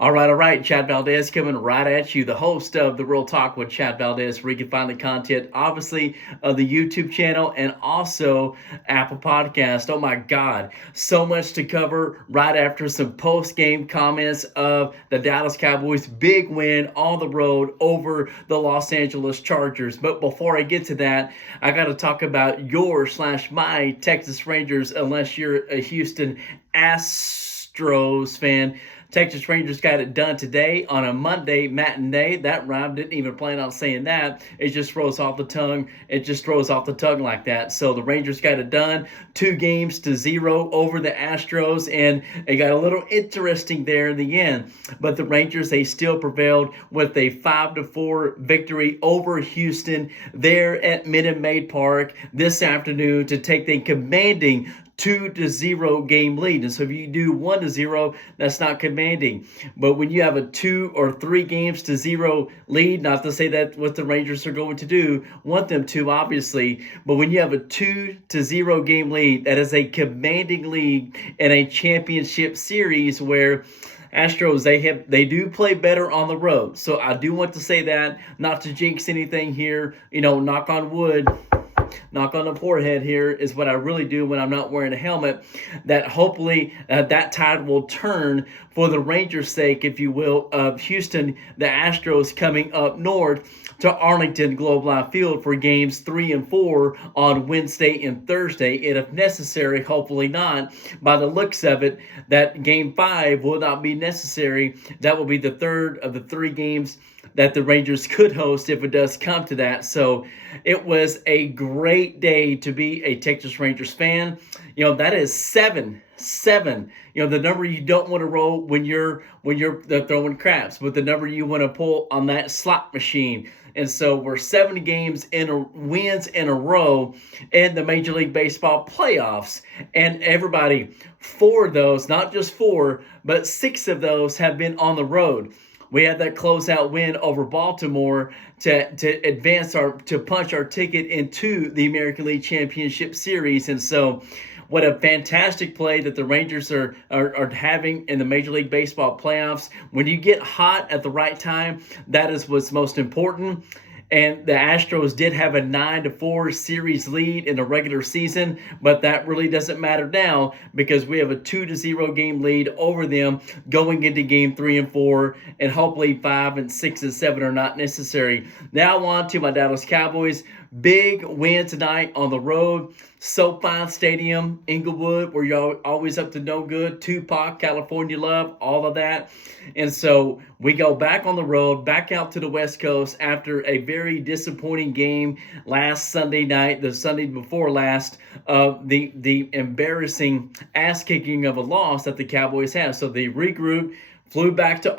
All right. Chad Valdez coming right at you, the host of The Real Talk with Chad Valdez, where you can find the content, obviously, of the YouTube channel and also Apple Podcast. Oh my God, so much to cover right after some post-game comments of the Dallas Cowboys' big win on the road over the Los Angeles Chargers. But before I get to that, I got to talk about your/my Texas Rangers, unless you're a Houston Astros fan. Texas Rangers got it done today on a Monday matinee. That rhyme, didn't even plan on saying that. It just rolls off the tongue. It just rolls off the tongue like that. So the Rangers got it done 2-0 over the Astros, and it got a little interesting there in the end. But the Rangers, they still prevailed with a 5-4 victory over Houston there at Minute Maid Park this afternoon to take the commanding 2-0 game lead. And so if you do 1-0, that's not commanding. But when you have a 2 or 3 games to 0 lead, not to say that's what the Rangers are going to do, want them to obviously, but when you have a 2-0 game lead, that is a commanding lead in a championship series where Astros, they do play better on the road. So I do want to say that, not to jinx anything here, knock on wood. Knock on the forehead here is what I really do when I'm not wearing a helmet, that hopefully that tide will turn for the Rangers' sake, if you will, of Houston, the Astros coming up north to Arlington Globe Life Field for games 3 and 4 on Wednesday and Thursday. And if necessary, hopefully not, by the looks of it, that game 5 will not be necessary. That will be the third of the 3 games that the Rangers could host if it does come to that. So it was a great day to be a Texas Rangers fan. That is seven. The number you don't want to roll when you're throwing craps, but the number you want to pull on that slot machine. And so we're 7 wins in a row in the Major League Baseball playoffs. And everybody, 4 of those, not just 4, but 6 of those have been on the road. We had that closeout win over Baltimore to advance to punch our ticket into the American League Championship Series. And so what a fantastic play that the Rangers are having in the Major League Baseball playoffs. When you get hot at the right time, that is what's most important. And the Astros did have a 9-4 series lead in the regular season, but that really doesn't matter now because we have a 2-0 game lead over them going into game 3 and 4, and hopefully 5 and 6 and 7 are not necessary. Now on to my Dallas Cowboys. Big win tonight on the road. SoFi Stadium, Inglewood, where you're always up to no good. Tupac, California love, all of that. And so we go back on the road, back out to the West Coast after a very disappointing game last Sunday night, the Sunday before last, the embarrassing ass-kicking of a loss that the Cowboys have. So they regrouped, flew back to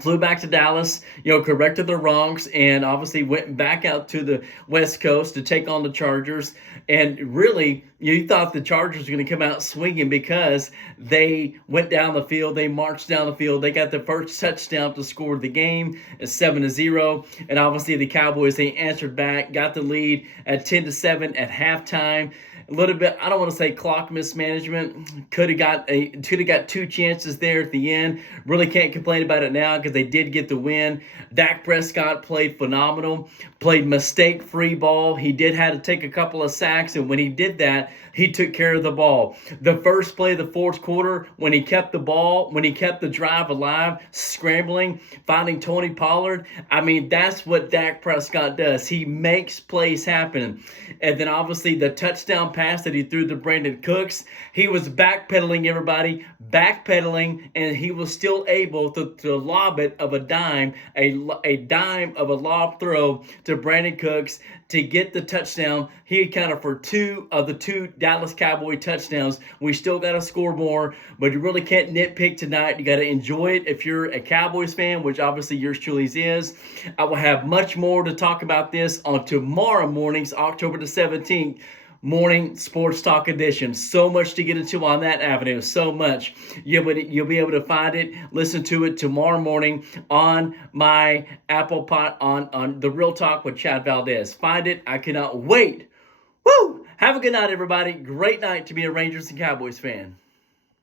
flew back to Dallas, corrected their wrongs, and obviously went back out to the West Coast to take on the Chargers. And really, you thought the Chargers were going to come out swinging because they went down the field, they marched down the field, they got the first touchdown to score the game at 7-0. And obviously the Cowboys, they answered back, got the lead at 10-7 at halftime. A little bit, I don't want to say clock mismanagement. Could have got 2 chances there at the end. Really can't complain about it now because they did get the win. Dak Prescott played phenomenal, played mistake-free ball. He did have to take a couple of sacks, and when he did that, he took care of the ball. The first play of the fourth quarter, when he kept the drive alive, scrambling, finding Tony Pollard, that's what Dak Prescott does. He makes plays happen. And then obviously the touchdown pass that he threw to Brandon Cooks, he was backpedaling, and he was still able to lob it of a dime of a lob throw to Brandon Cooks to get the touchdown. He accounted for 2 of the 2 Dallas Cowboy touchdowns. We still got to score more, but you really can't nitpick tonight. You got to enjoy it if you're a Cowboys fan, which obviously yours truly is. I will have much more to talk about this on tomorrow morning's October the 17th morning sports talk edition. So much to get into on that avenue. So much. You'll be able to find it, listen to it tomorrow morning on my Apple Pod on The Real Talk with Chad Valdez. Find it. I cannot wait. Woo! Have a good night, everybody. Great night to be a Rangers and Cowboys fan.